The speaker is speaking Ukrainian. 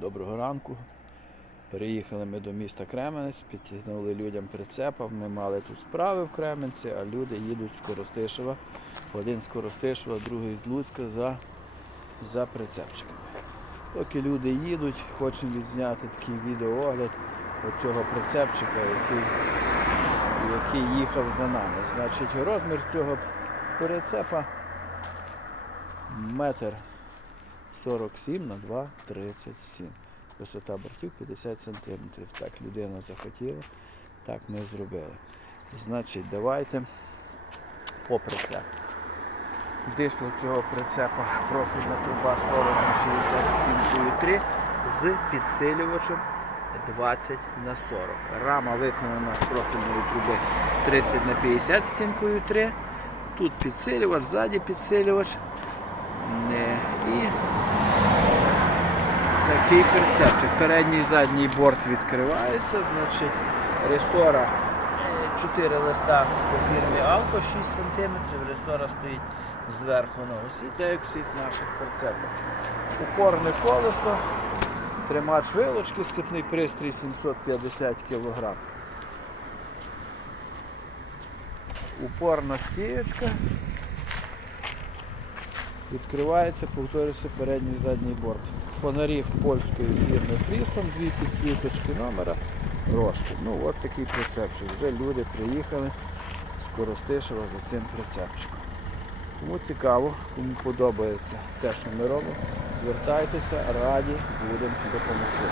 Доброго ранку. Переїхали ми до міста Кременець, підтягнули людям прицепа. Ми мали тут справи в Кременці, а люди їдуть з Коростишева. Один з Коростишева, другий з Луцька за, за прицепчиками. Поки люди їдуть, хочемо відзняти такий відеоогляд оцього прицепчика, який, який їхав за нами. Значить, розмір цього прицепа метр 47 на 2,37. Висота бортів 50 см. Так, людина захотіла. Так ми зробили. Значить, давайте по прицепу. Дишло цього прицепа профільна труба 40 на 67,3 з підсилювачем 20 на 40. Рама виконана з профільної труби 30 на 50 стінкою 3. Тут підсилювач, ззаді підсилювач. Не. І такий. Передній задній борт відкривається, значить ресора 4 листа по фірмі Алко 6 см, ресора стоїть зверху на осі, так як всіх наших прицепів. Упорне колесо, тримач вилочки, сцепний пристрій 750 кг. Упорна стієчка. Відкривається, повторюється передній і задній борт. Фонарів польської фірми Фрістон, дві підсвіточки номера, рожки. Ну от такий прицепчик. Вже люди приїхали з Коростишева за цим прицепчиком. Кому цікаво, кому подобається те, що ми робимо, звертайтеся, раді будемо допомогти.